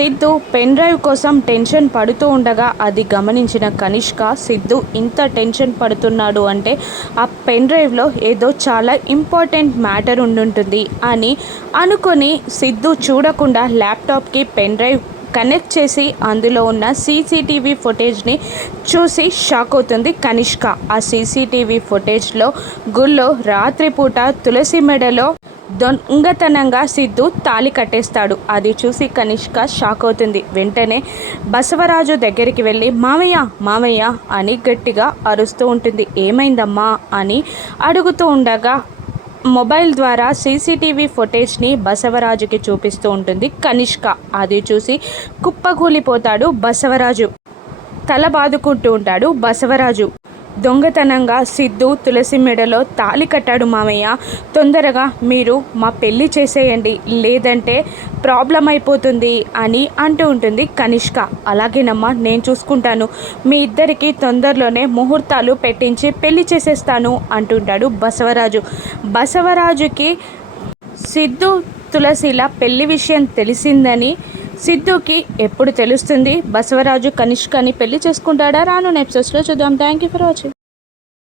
Siddhu pen drive కోసం tension పడుతూ ఉండగా అది గమనించిన కనిష్క, సిద్ధు ఇంత టెన్షన్ పడుతున్నాడు అంటే ఆ పెన్ డ్రైవ్లో ఏదో చాలా ఇంపార్టెంట్ మ్యాటర్ ఉండుంటుంది అని అనుకొని సిద్ధు చూడకుండా ల్యాప్టాప్కి పెన్ డ్రైవ్ కనెక్ట్ చేసి అందులో ఉన్న సీసీటీవీ ఫుటేజ్ని చూసి షాక్ అవుతుంది కనిష్క. ఆ సీసీటీవీ ఫుటేజ్లో గుళ్ళో రాత్రిపూట తులసి మెడలో దొంగతనంగా సిద్ధు తాళి కట్టేస్తాడు. అది చూసి కనిష్క షాక్ అవుతుంది. వెంటనే బసవరాజు దగ్గరికి వెళ్ళి మామయ్య మామయ్య అని గట్టిగా అరుస్తూ ఉంటుంది. ఏమైందమ్మా అని అడుగుతూ ఉండగా మొబైల్ ద్వారా సీసీటీవీ ఫుటేజ్ని బసవరాజుకి చూపిస్తూ ఉంటుంది కనిష్క. అది చూసి కుప్పకూలిపోతాడు బసవరాజు. తల బాదుకుంటూ ఉంటాడు బసవరాజు. దొంగతనంగా సిద్ధు తులసి మెడలో తాళి కట్టాడు మామయ్య, తొందరగా మీరు మా పెళ్ళి చేసేయండి లేదంటే ప్రాబ్లం అయిపోతుంది అని అంటూ ఉంటుంది కనిష్క. అలాగేనమ్మా నేను చూసుకుంటాను, మీ ఇద్దరికి తొందరలోనే ముహూర్తాలు పెట్టించి పెళ్లి చేసేస్తాను అంటుంటాడు బసవరాజు. బసవరాజుకి సిద్ధు తులసిల పెళ్లి విషయం తెలిసిందని సిద్ధుకి ఎప్పుడు తెలుస్తుంది? బసవరాజు కనిష్కని పెళ్లి చేసుకుంటాడా? రాను ఎపిసోడ్స్లో చూద్దాం. Thank you for watching.